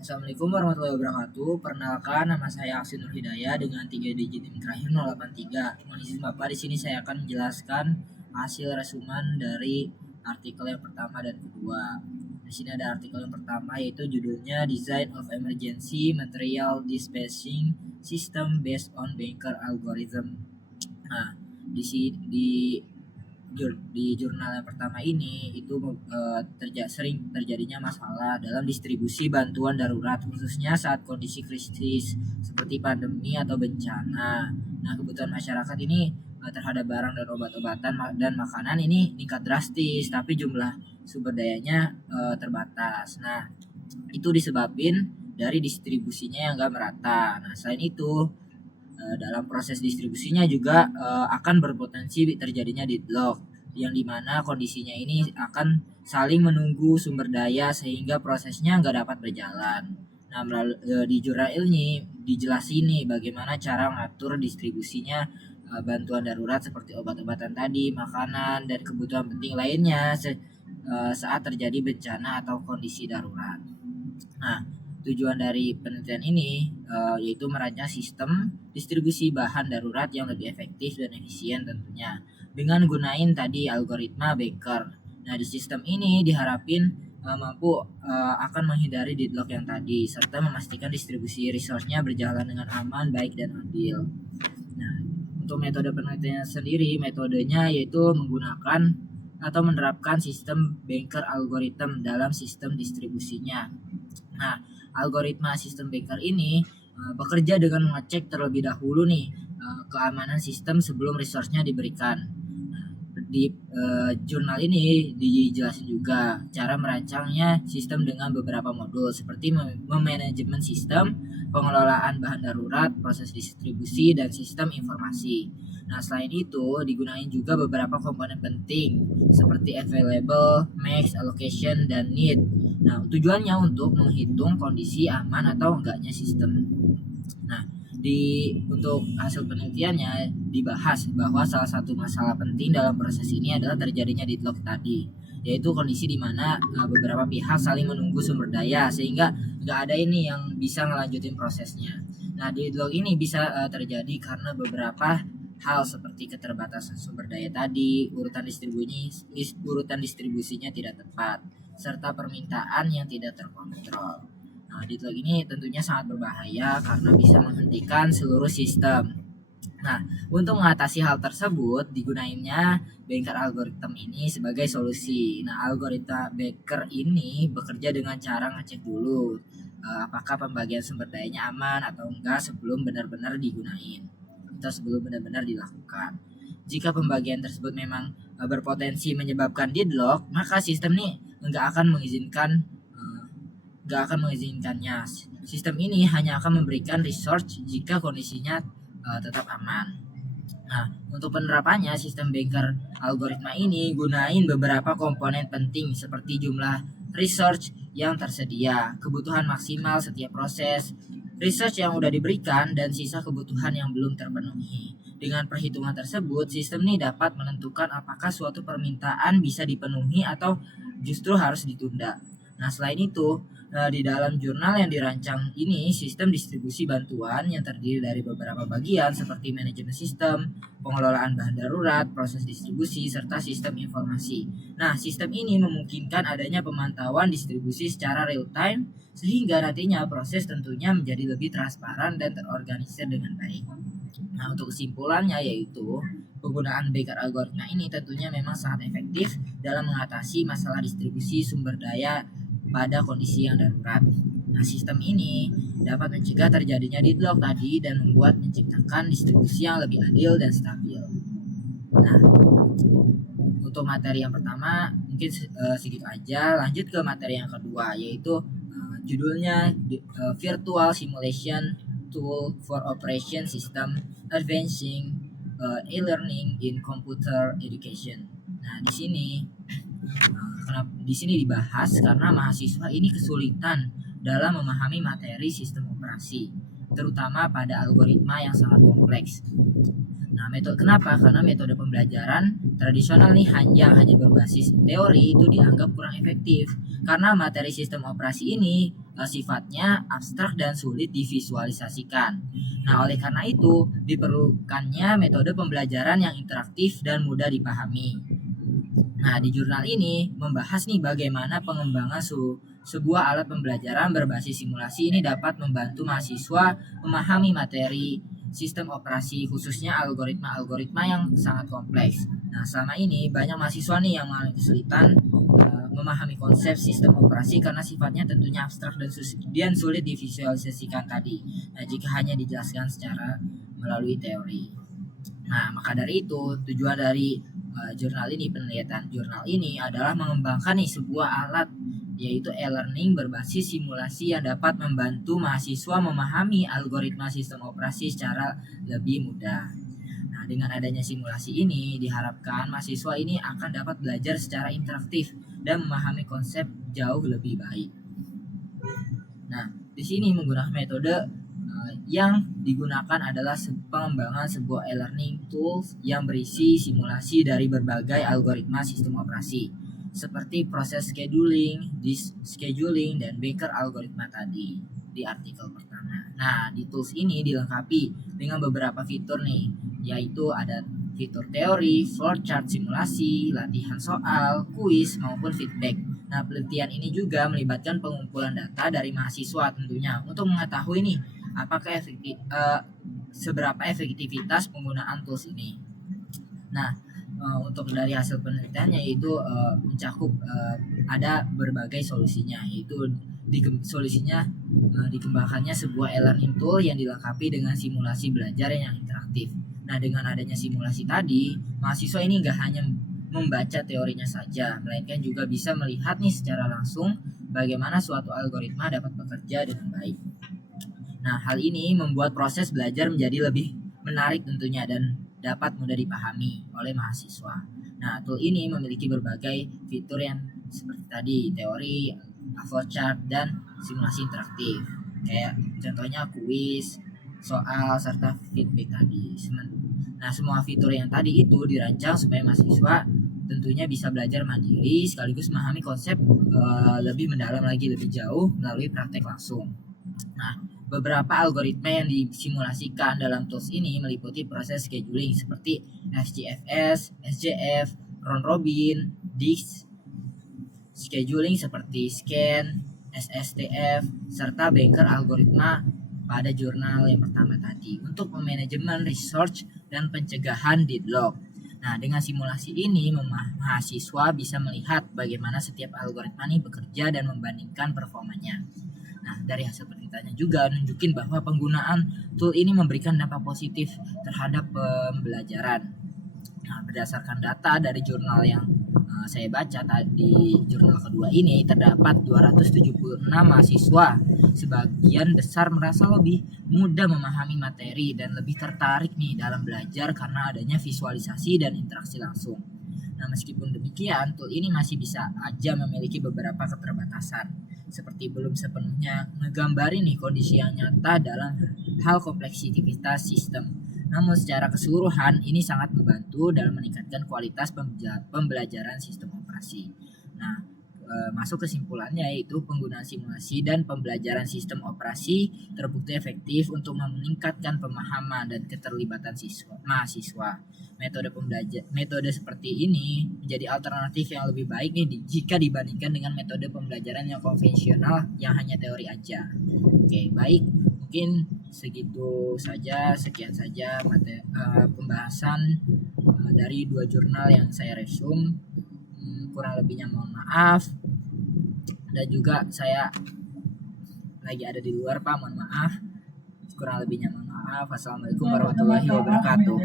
Assalamualaikum warahmatullahi wabarakatuh. Perkenalkan, nama saya Aksin Nur Hidayah dengan 3 digit NIM terakhir 083. Mohon izin Bapak, di sini saya akan menjelaskan hasil resuman dari artikel yang pertama dan kedua. Di sini ada artikel yang pertama, yaitu judulnya Design of Emergency Material Dispatching System Based on Baker Algorithm. Nah, di jurnal yang pertama ini itu sering terjadinya masalah dalam distribusi bantuan darurat, khususnya saat kondisi kritis seperti pandemi atau bencana. Nah, kebutuhan masyarakat ini terhadap barang dan obat-obatan dan makanan ini meningkat drastis, tapi jumlah sumber dayanya terbatas. Nah, itu disebabkan dari distribusinya yang gak merata. Nah, selain itu dalam proses distribusinya juga akan berpotensi terjadinya deadlock, yang dimana kondisinya ini akan saling menunggu sumber daya sehingga prosesnya nggak dapat berjalan. Nah, di jurnal ini dijelasin nih bagaimana cara mengatur distribusinya bantuan darurat seperti obat-obatan tadi, makanan, dan kebutuhan penting lainnya saat terjadi bencana atau kondisi darurat. Nah, tujuan dari penelitian ini yaitu merancang sistem distribusi bahan darurat yang lebih efektif dan efisien tentunya dengan gunain tadi algoritma Baker. Nah, di sistem ini diharapin mampu akan menghindari deadlock yang tadi serta memastikan distribusi resource-nya berjalan dengan aman, baik, dan adil. Nah, untuk metode penelitiannya sendiri, metodenya yaitu menggunakan atau menerapkan sistem Baker algorithm dalam sistem distribusinya. Nah, algoritma sistem Baker ini bekerja dengan mengecek terlebih dahulu nih keamanan sistem sebelum resource-nya diberikan. Nah, di jurnal ini dijelasin juga cara merancangnya sistem dengan beberapa modul seperti memanajemen sistem, pengelolaan bahan darurat, proses distribusi, dan sistem informasi. Nah, selain itu digunakan juga beberapa komponen penting seperti available, max, allocation, dan need. Nah, tujuannya untuk menghitung kondisi aman atau enggaknya sistem. Nah, untuk hasil penelitiannya dibahas bahwa salah satu masalah penting dalam proses ini adalah terjadinya deadlock tadi, yaitu kondisi di mana beberapa pihak saling menunggu sumber daya sehingga nggak ada ini yang bisa ngelanjutin prosesnya. Nah, deadlock ini bisa terjadi karena beberapa hal seperti keterbatasan sumber daya tadi, urutan distribusinya tidak tepat, serta permintaan yang tidak terkontrol. Nah, deadlock ini tentunya sangat berbahaya karena bisa menghentikan seluruh sistem. Nah, untuk mengatasi hal tersebut, digunainnya Baker algorithm ini sebagai solusi. Nah, algoritma Baker ini bekerja dengan cara ngecek dulu apakah pembagian sumber dayanya aman atau enggak sebelum benar-benar digunain atau sebelum benar-benar dilakukan. Jika pembagian tersebut memang berpotensi menyebabkan deadlock, maka sistem ini nggak akan mengizinkannya. Sistem ini hanya akan memberikan resource jika kondisinya tetap aman. Nah, untuk penerapannya sistem Baker algoritma ini gunain beberapa komponen penting seperti jumlah resource yang tersedia, kebutuhan maksimal setiap proses, research yang sudah diberikan, dan sisa kebutuhan yang belum terpenuhi. Dengan perhitungan tersebut, sistem ini dapat menentukan apakah suatu permintaan bisa dipenuhi atau justru harus ditunda. Nah, selain itu, di dalam jurnal yang dirancang ini, sistem distribusi bantuan yang terdiri dari beberapa bagian seperti manajemen sistem, pengelolaan bahan darurat, proses distribusi, serta sistem informasi. Nah, sistem ini memungkinkan adanya pemantauan distribusi secara real time sehingga nantinya proses tentunya menjadi lebih transparan dan terorganisir dengan baik. Nah, untuk kesimpulannya yaitu penggunaan Baker algoritma ini tentunya memang sangat efektif dalam mengatasi masalah distribusi sumber daya pada kondisi yang darurat. Nah, sistem ini dapat mencegah terjadinya deadlock tadi dan membuat menciptakan distribusi yang lebih adil dan stabil. Nah, untuk materi yang pertama mungkin segitu aja. Lanjut ke materi yang kedua, yaitu judulnya Virtual Simulation Tool for Operation System Advancing E-Learning in Computer Education. Nah, di sini dibahas karena mahasiswa ini kesulitan dalam memahami materi sistem operasi, terutama pada algoritma yang sangat kompleks. Nah, kenapa? Karena metode pembelajaran tradisional nih hanya berbasis teori itu dianggap kurang efektif karena materi sistem operasi ini sifatnya abstrak dan sulit divisualisasikan. Nah, oleh karena itu diperlukannya metode pembelajaran yang interaktif dan mudah dipahami. Nah, di jurnal ini membahas nih bagaimana pengembangan sebuah alat pembelajaran berbasis simulasi ini dapat membantu mahasiswa memahami materi sistem operasi, khususnya algoritma-algoritma yang sangat kompleks. Nah, selama ini banyak mahasiswa nih yang mengalami kesulitan memahami konsep sistem operasi karena sifatnya tentunya abstrak dan sulit divisualisasikan tadi. Nah, jika hanya dijelaskan secara melalui teori. Nah, maka dari itu tujuan dari penelitian jurnal ini adalah mengembangkan nih sebuah alat yaitu e-learning berbasis simulasi yang dapat membantu mahasiswa memahami algoritma sistem operasi secara lebih mudah. Nah, dengan adanya simulasi ini diharapkan mahasiswa ini akan dapat belajar secara interaktif dan memahami konsep jauh lebih baik. Nah, di sini menggunakan metode yang digunakan adalah pengembangan sebuah e-learning tools yang berisi simulasi dari berbagai algoritma sistem operasi seperti proses scheduling, disk scheduling, dan Baker algoritma tadi di artikel pertama. Nah, di tools ini dilengkapi dengan beberapa fitur nih, yaitu ada fitur teori, flowchart simulasi, latihan soal, kuis, maupun feedback. Nah, penelitian ini juga melibatkan pengumpulan data dari mahasiswa tentunya untuk mengetahui nih apakah seberapa efektivitas penggunaan tools ini. Nah, untuk dari hasil penelitiannya itu mencakup ada berbagai solusinya, yaitu solusinya dikembangkannya sebuah e-learning tool yang dilengkapi dengan simulasi belajar yang interaktif. Nah, dengan adanya simulasi tadi, mahasiswa ini nggak hanya membaca teorinya saja, melainkan juga bisa melihat nih secara langsung bagaimana suatu algoritma dapat bekerja dengan baik. Nah, hal ini membuat proses belajar menjadi lebih menarik tentunya dan dapat mudah dipahami oleh mahasiswa. Nah, tool ini memiliki berbagai fitur yang seperti tadi, teori, flowchart, dan simulasi interaktif. Kayak contohnya kuis, soal, serta feedback tadi. Nah, semua fitur yang tadi itu dirancang supaya mahasiswa tentunya bisa belajar mandiri sekaligus memahami konsep lebih mendalam lagi, lebih jauh melalui praktek langsung. Nah, beberapa algoritma yang disimulasikan dalam tools ini meliputi proses scheduling seperti SJFS, SJF, round robin, disk scheduling seperti scan, SSTF, serta Baker algoritma pada jurnal yang pertama tadi untuk manajemen research dan pencegahan deadlock. Nah, dengan simulasi ini mahasiswa bisa melihat bagaimana setiap algoritma ini bekerja dan membandingkan performanya. Nah, dari hasil penelitiannya juga nunjukin bahwa penggunaan tool ini memberikan dampak positif terhadap pembelajaran. Nah, berdasarkan data dari jurnal yang saya baca tadi, jurnal kedua ini terdapat 276 mahasiswa. Sebagian besar merasa lebih mudah memahami materi dan lebih tertarik nih dalam belajar karena adanya visualisasi dan interaksi langsung. Nah, meskipun demikian, tool ini masih bisa aja memiliki beberapa keterbatasan, seperti belum sepenuhnya menggambarin nih kondisi yang nyata dalam hal kompleksitas sistem. Namun secara keseluruhan ini sangat membantu dalam meningkatkan kualitas pembelajaran sistem operasi. Nah, masuk kesimpulannya yaitu penggunaan simulasi dan pembelajaran sistem operasi terbukti efektif untuk meningkatkan pemahaman dan keterlibatan mahasiswa. Metode seperti ini menjadi alternatif yang lebih baik nih jika dibandingkan dengan metode pembelajaran yang konvensional yang hanya teori aja. Oke, baik, mungkin sekian saja pembahasan dari 2 jurnal yang saya resume. Kurang lebihnya mohon maaf, dan juga saya lagi ada di luar Pak, mohon maaf. Kurang lebihnya mohon maaf. Assalamualaikum warahmatullahi wabarakatuh.